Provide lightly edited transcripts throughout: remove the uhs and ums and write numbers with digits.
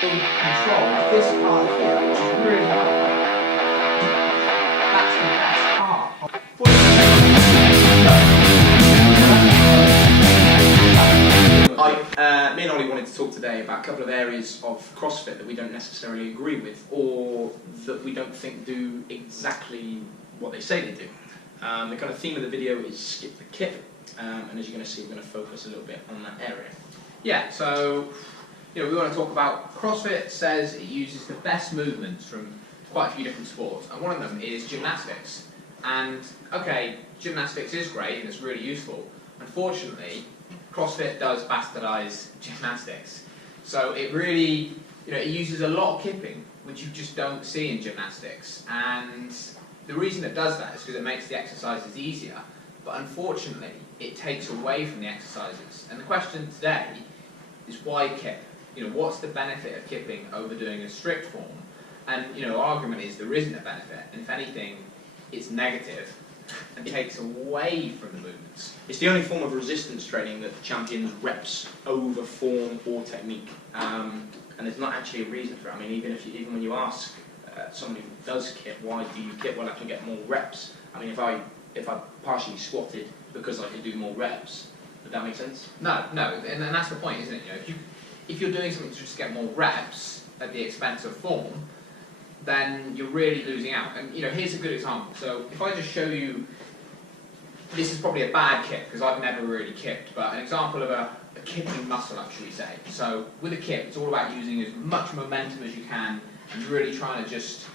build control this part here, which is really hard. That's the best part of me and Ollie wanted to talk today about a couple of areas of CrossFit that we don't necessarily agree with, or that we don't think do exactly what they say they do. The kind of theme of the video is skip the kip, and as you're going to see, we're going to focus a little bit on that area. Yeah, so we want to talk about CrossFit says it uses the best movements from quite a few different sports, and one of them is gymnastics. And okay, gymnastics is great and it's really useful. Unfortunately, CrossFit does bastardize gymnastics. So it really, it uses a lot of kipping, which you just don't see in gymnastics. And the reason it does that is because it makes the exercises easier. But unfortunately, it takes away from the exercises. And the question today is why kip? What's the benefit of kipping over doing a strict form? And our argument is there isn't a benefit. And if anything, it's negative and takes away from the movements. It's the only form of resistance training that champions reps over form or technique, and there's not actually a reason for it. I mean, even when you ask someone who does kip, why do you kip? Well, I can get more reps. I mean, if I partially squatted because I could do more reps, would that make sense? No, and that's the point, isn't it? If you're doing something to just get more reps at the expense of form, then you're really losing out. And here's a good example. So if I just show you, this is probably a bad kip because I've never really kipped, but an example of a kipping muscle up, should we say. So with a kip, it's all about using as much momentum as you can and really trying to just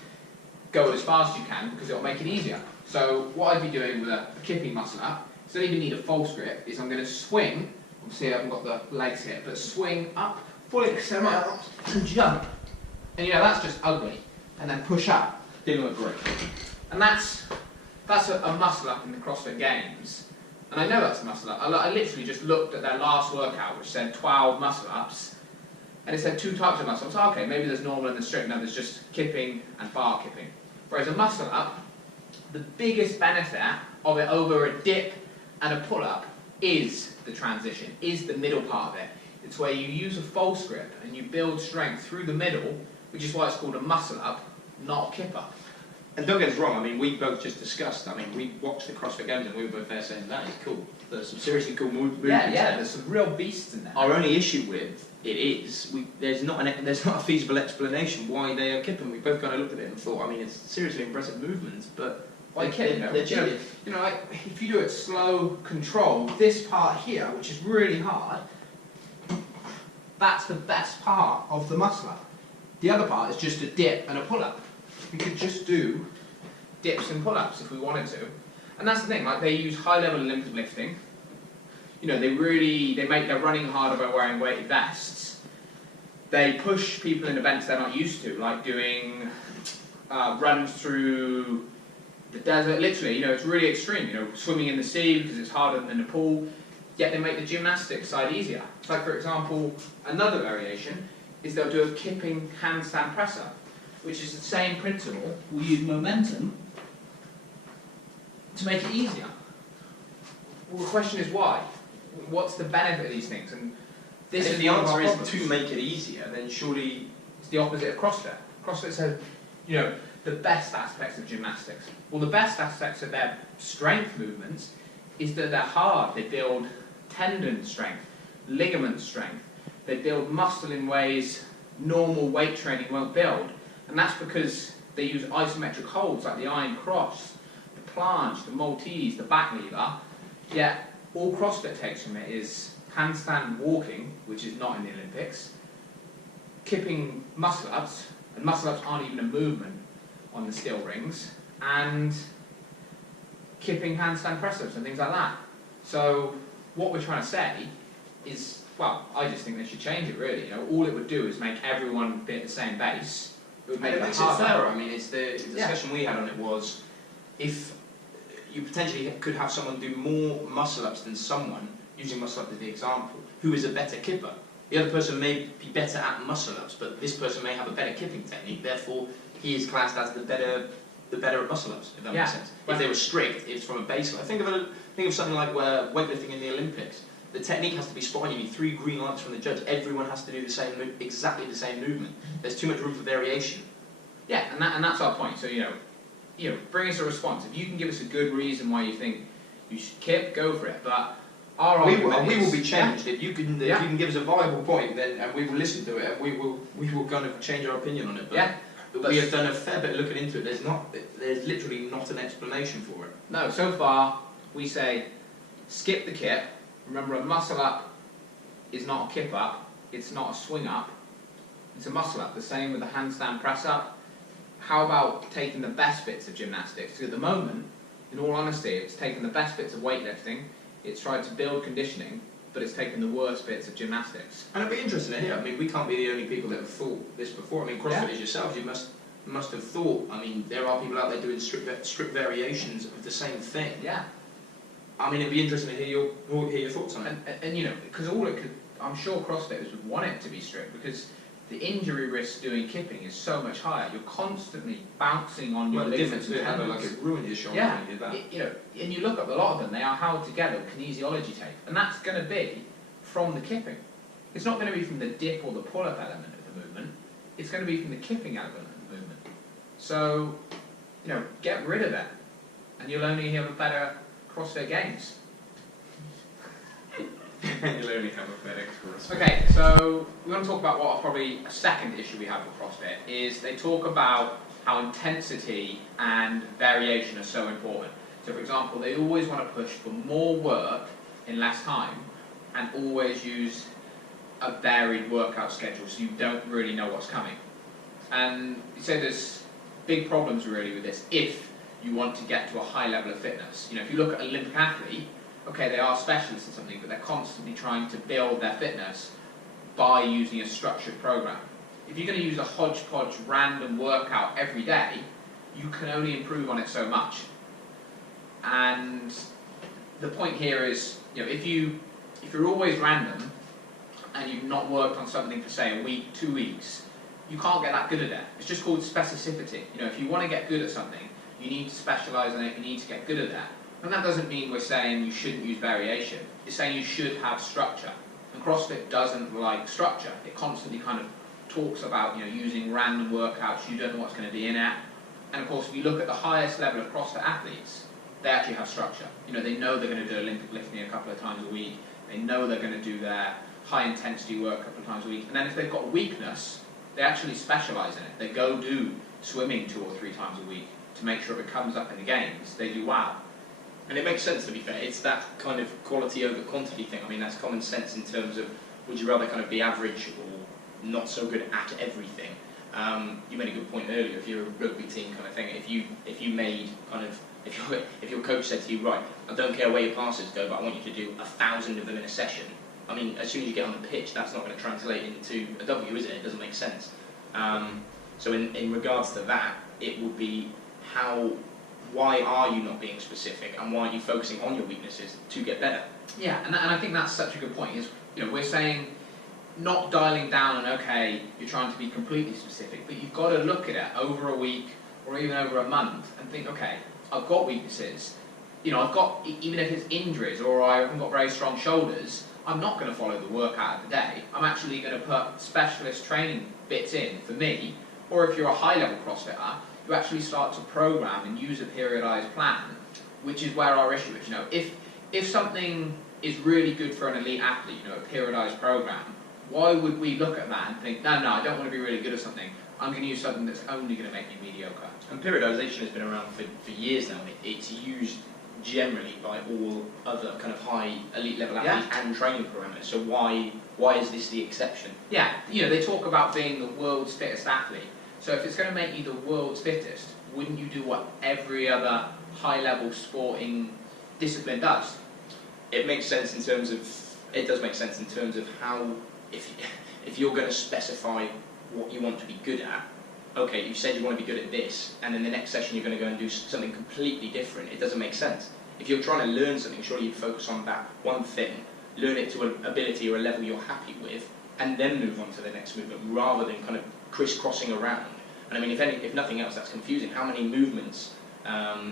go as fast as you can because it'll make it easier. So what I'd be doing with a kipping muscle up, so I don't even need a false grip, is I'm going to swing. Obviously I haven't got the legs here, but swing up, fully extend my arms and jump. And that's just ugly. And then push up. Didn't look great. And that's a muscle up in the CrossFit Games. And I know that's a muscle up. I literally just looked at their last workout, which said 12 muscle ups, and it said 2 types of muscle ups. Okay, maybe there's normal and there's strict. No, there's just kipping and bar kipping. Whereas a muscle up, the biggest benefit of it over a dip and a pull up is the transition, is the middle part of it. It's where you use a false grip and you build strength through the middle, which is why it's called a muscle up, not a kip up. And don't get us wrong, I mean, we both just discussed, we watched the CrossFit Games and we were both there saying, that is cool. There's some seriously cool movements. Yeah, there's some real beasts in there. Our only issue with it is, there's not a feasible explanation why they are kipping. We both kind of looked at it and thought, it's seriously impressive movements, but why kip? If you do it slow, controlled, this part here, which is really hard, that's the best part of the muscle up. The other part is just a dip and a pull-up. We could just do dips and pull-ups if we wanted to. And that's the thing, they use high-level Olympic lifting. They make their running harder by wearing weighted vests. They push people in events they're not used to, like doing runs through the desert. Literally, it's really extreme. Swimming in the sea because it's harder than in a pool. Yet they make the gymnastics side easier. So, for example, another variation is they'll do a kipping handstand press-up, which is the same principle. We'll use momentum to make it easier. Well, the question is why? What's the benefit of these things? And this if the answer is to make it easier, then surely it's the opposite of CrossFit. CrossFit says, the best aspects of gymnastics. Well, the best aspects of their strength movements is that they're hard. They build tendon strength, ligament strength. They build muscle in ways normal weight training won't build. And that's because they use isometric holds like the iron cross, the planche, the Maltese, the back lever. Yet all CrossFit takes from it is handstand walking, which is not in the Olympics, kipping muscle ups, and muscle ups aren't even a movement on the steel rings, and kipping handstand press-ups and things like that. So what we're trying to say is, well, I just think they should change it really. All it would do is make everyone be at the same base. It would make it fairer. The discussion we had on it was, if you potentially could have someone do more muscle-ups than someone, using muscle-up as the example, who is a better kipper. The other person may be better at muscle-ups, but this person may have a better kipping technique, therefore he is classed as the better at muscle-ups, if that makes sense. If they were strict, it's from a baseline. Think of something like weightlifting in the Olympics. The technique has to be spot on. You need 3 green lights from the judge. Everyone has to do the same, exactly the same movement. There's too much room for variation. Yeah, and that's our point. So bring us a response. If you can give us a good reason why you think you should kip, go for it. But our argument we will be is, changed if you can give us a viable point, then and we will listen to it and we will kind of change our opinion on it. But we have done a fair bit of looking into it. There's literally not an explanation for it. No, so far we say skip the kip. Remember, a muscle up is not a kip up. It's not a swing up. It's a muscle up. The same with the handstand press up. How about taking the best bits of gymnastics? Because at the moment, in all honesty, it's taken the best bits of weightlifting. It's tried to build conditioning, but it's taken the worst bits of gymnastics. And I'd be interested to hear. I mean, we can't be the only people that have thought this before. I mean, CrossFit yourself, you must have thought. I mean, there are people out there doing strict variations of the same thing. Yeah. I mean, it'd be interesting to hear your thoughts on it. And because all it could, I'm sure CrossFitters would want it to be strict, because the injury risk doing kipping is so much higher. You're constantly bouncing on your ligaments and tendons. Like it ruined your shoulder Yeah, when you did that. And you look up a lot of them, they are held together with kinesiology tape, and that's going to be from the kipping. It's not going to be from the dip or the pull-up element of the movement. It's going to be from the kipping element of the movement. So, get rid of it, and you'll only have a better CrossFit Games. You'll only have a better CrossFit. Okay, so we want to talk about what probably a second issue we have with CrossFit is they talk about how intensity and variation are so important. So for example, they always want to push for more work in less time and always use a varied workout schedule so you don't really know what's coming. And you say there's big problems really with this if you want to get to a high level of fitness. If you look at an Olympic athlete, okay, they are specialists in something, but they're constantly trying to build their fitness by using a structured program. If you're going to use a hodgepodge random workout every day, you can only improve on it so much. And the point here is, if you're always random and you've not worked on something for say a week, 2 weeks, you can't get that good at it. It's just called specificity. If you want to get good at something, you need to specialise in it, you need to get good at that. And that doesn't mean we're saying you shouldn't use variation. It's saying you should have structure. And CrossFit doesn't like structure. It constantly kind of talks about using random workouts, you don't know what's going to be in it. And of course, if you look at the highest level of CrossFit athletes, they actually have structure. They know they're going to do Olympic lifting a couple of times a week. They know they're going to do their high intensity work a couple of times a week. And then if they've got a weakness, they actually specialise in it. They go do swimming 2 or 3 times a week to make sure if it comes up in the games, they do well. And it makes sense, to be fair. It's that kind of quality over quantity thing. I mean, that's common sense in terms of, would you rather kind of be average or not so good at everything? You made a good point earlier. If you're a rugby team kind of thing, if you made kind of, if your coach said to you, right, I don't care where your passes go, but I want you to do 1,000 of them in a session. I mean, as soon as you get on the pitch, that's not going to translate into a W, is it? It doesn't make sense. So in regards to that, it would be why are you not being specific, and why are you focusing on your weaknesses to get better? Yeah, and I think that's such a good point. Is we're saying not dialing down and okay, you're trying to be completely specific, but you've got to look at it over a week or even over a month and think, okay, I've got weaknesses. I've got, even if it's injuries or I haven't got very strong shoulders, I'm not going to follow the workout of the day. I'm actually going to put specialist training bits in for me. Or if you're a high-level CrossFitter, you actually start to program and use a periodized plan, which is where our issue is. If something is really good for an elite athlete, a periodized program, why would we look at that and think, no, I don't want to be really good at something. I'm going to use something that's only going to make me mediocre. And periodization has been around for years now. It's used generally by all other kind of high elite level athletes and training parameters. So why is this the exception? Yeah, they talk about being the world's fittest athlete. So if it's going to make you the world's fittest, wouldn't you do what every other high-level sporting discipline does? It makes sense in terms of, it does make sense in terms of how, if you're going to specify what you want to be good at, okay, you said you want to be good at this, and then the next session you're going to go and do something completely different. It doesn't make sense. If you're trying to learn something, surely you'd focus on that one thing, learn it to an ability or a level you're happy with, and then move on to the next movement, rather than kind of crisscrossing around. And I mean, if nothing else, that's confusing. How many movements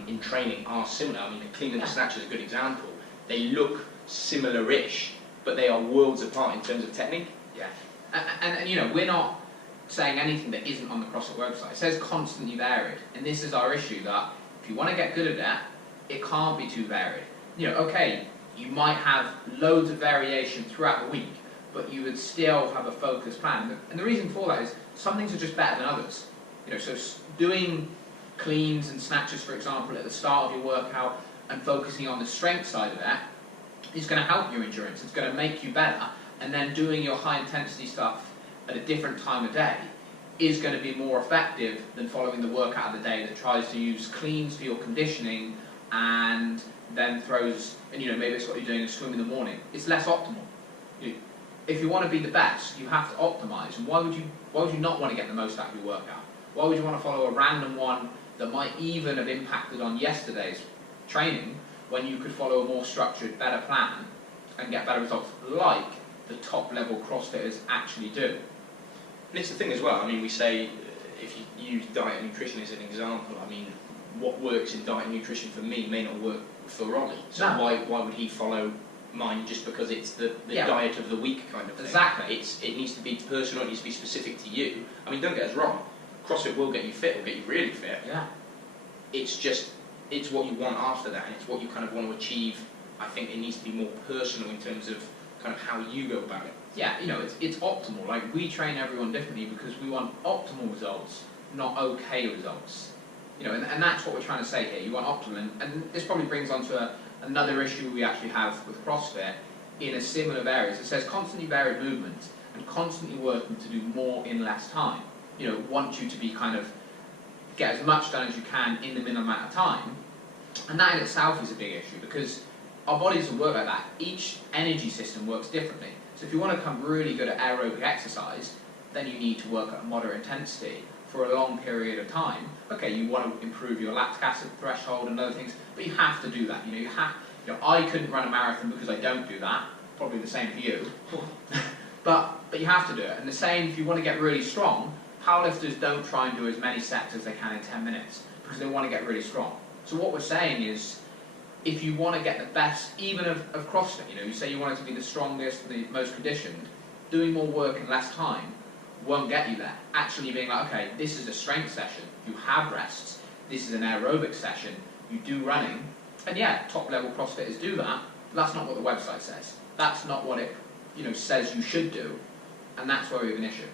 in training are similar? I mean, the clean and the snatch is a good example. They look similar-ish, but they are worlds apart in terms of technique. Yeah, and you know, we're not saying anything that isn't on the CrossFit website. It says constantly varied, and this is our issue, that if you want to get good at that, it can't be too varied. You know, okay, you might have loads of variation throughout the week, but you would still have a focused plan. And the reason for that is some things are just better than others. You know, so doing cleans and snatches, for example, at the start of your workout and focusing on the strength side of that is going to help your endurance. It's going to make you better. And then doing your high intensity stuff at a different time of day is going to be more effective than following the workout of the day that tries to use cleans for your conditioning and then throws, and you know, maybe it's what you're doing a swim in the morning. It's less optimal. If you want to be the best, you have to optimize. And why would you not want to get the most out of your workout? Why would you want to follow a random one that might even have impacted on yesterday's training when you could follow a more structured, better plan and get better results like the top level CrossFitters actually do? And it's the thing as well, I mean, we say, if you use diet and nutrition as an example, I mean, what works in diet and nutrition for me may not work for Ronnie. So why would he follow mine just because it's the diet of the week kind of thing? Exactly. It needs to be personal, it needs to be specific to you. I mean, don't get us wrong, CrossFit will get you fit, will get you really fit. Yeah. It's just, it's what you want after that, and it's what you kind of want to achieve. I think it needs to be more personal in terms of kind of how you go about it. Yeah, you know, it's optimal. Like, we train everyone differently because we want optimal results, not okay results. You know, and that's what we're trying to say here. You want optimal, and this probably brings on to another issue we actually have with CrossFit in a similar areas. It says constantly varied movement and constantly working to do more in less time. You know, want you to be kind of get as much done as you can in the minimum amount of time, and that in itself is a big issue because our body doesn't work like that. Each energy system works differently. So if you want to become really good at aerobic exercise, then you need to work at a moderate intensity for a long period of time. Okay, you want to improve your lactic acid threshold and other things, but you have to do that. You know, I couldn't run a marathon because I don't do that. Probably the same for you. but you have to do it. And the same if you want to get really strong. Powerlifters don't try and do as many sets as they can in 10 minutes because they want to get really strong. So what we're saying is, if you want to get the best, even of CrossFit, you know, you say you want it to be the strongest, the most conditioned, doing more work in less time won't get you there. Actually being like, okay, this is a strength session, you have rests, this is an aerobic session, you do running, and yeah, top level CrossFitters do that, but that's not what the website says. That's not what it, you know, says you should do, and that's where we have an issue.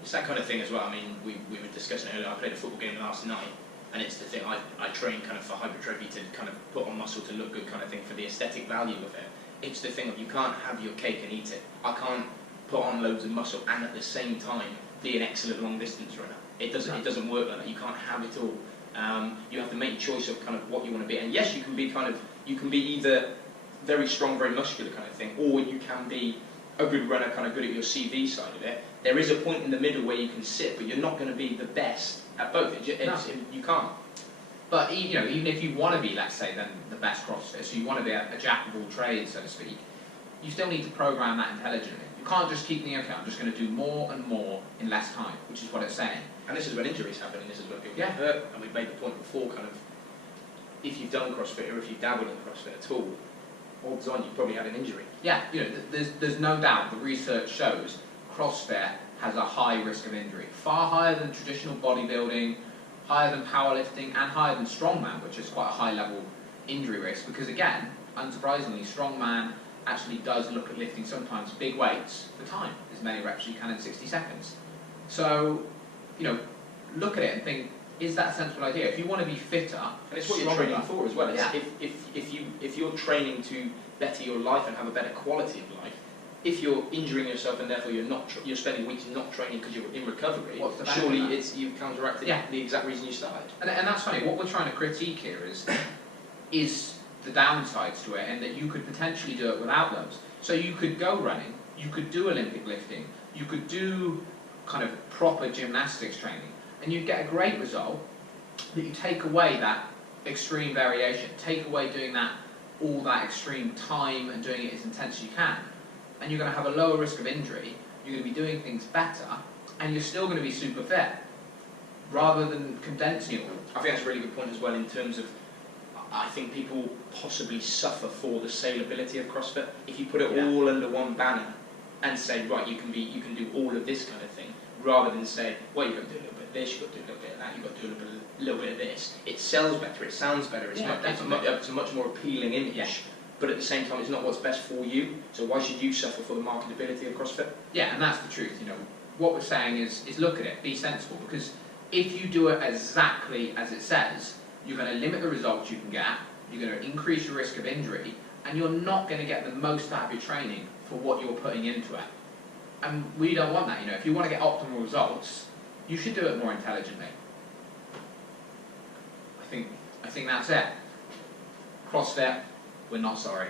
It's that kind of thing as well. I mean, we were discussing earlier, I played a football game last night, and it's the thing, I train kind of for hypertrophy to kind of put on muscle to look good kind of thing, for the aesthetic value of it. It's the thing of you can't have your cake and eat it. I can't put on loads of muscle and at the same time be an excellent long distance runner. It doesn't work like that. You can't have it all. You have to make a choice of kind of what you want to be. And yes, you can be either very strong, very muscular kind of thing, or you can be a good runner, kind of good at your CV side of it. There is a point in the middle where you can sit, but you're not going to be the best at both. You can't. But you know, even if you want to be, let's say, then the best CrossFit, so you want to be a jack of all trades, so to speak, you still need to program that intelligently. You can't just keep thinking, okay, I'm just going to do more and more in less time, which is what it's saying. And this is when injuries happen, and this is when people get hurt. And we've made the point before, kind of, if you've done CrossFit or if you've dabbled in CrossFit at all, odds on you've probably had an injury. Yeah, you know, there's no doubt the research shows CrossFit has a high risk of injury, far higher than traditional bodybuilding, higher than powerlifting, and higher than strongman, which is quite a high level injury risk. Because again, unsurprisingly, strongman actually does look at lifting sometimes big weights for time, as many reps as you can in 60 seconds. So, you know, look at it and think, is that a sensible idea? If you want to be fitter, and it's what you're training for as well. Yeah. If you're training to better your life and have a better quality of life, if you're injuring yourself and therefore you're spending weeks not training because you're in recovery, surely you've counteracted the exact reason you started. And that's funny. What we're trying to critique here is the downsides to it, and that you could potentially do it without those. So you could go running, you could do Olympic lifting, you could do kind of proper gymnastics training, and you'd get a great result, but you take away that extreme variation, take away doing all that extreme time and doing it as intense as you can, and you're going to have a lower risk of injury, you're going to be doing things better, and you're still going to be super fit, rather than condensing it all. I think that's a really good point as well in terms of, I think people possibly suffer for the saleability of CrossFit. If you put it Yeah. all under one banner and say, right, you can do all of this kind of thing, rather than say, well, you've got to do a little bit of this, you've got to do a little bit of that, you've got to do a little bit of this. It sells better, it sounds better, it's, Yeah, it's a much more appealing image. Yeah. But at the same time, it's not what's best for you. So why should you suffer for the marketability of CrossFit? Yeah, and that's the truth. You know, what we're saying is look at it, be sensible, because if you do it exactly as it says, you're going to limit the results you can get, you're going to increase your risk of injury, and you're not going to get the most out of your training for what you're putting into it. And we don't want that. You know, if you want to get optimal results, you should do it more intelligently. I think that's it. CrossFit, we're not sorry.